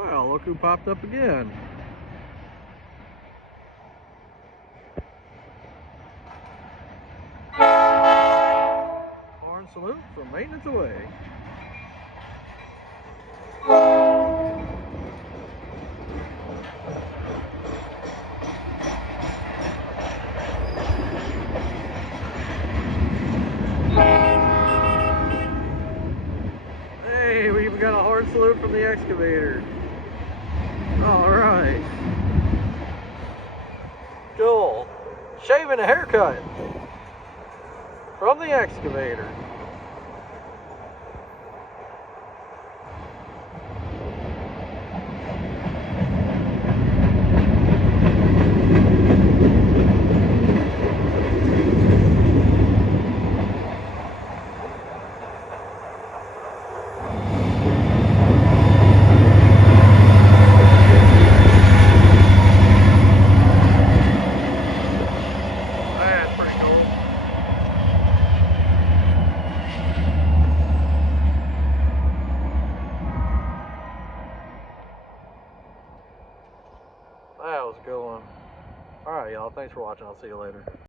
Well, look who popped up again. Horn salute from maintenance away. Hey, we even got a horn salute from the excavator. All right. Cool. Shaving a haircut from the excavator. That's pretty cool. That was a good one. Alright, y'all. Thanks for watching. I'll see you later.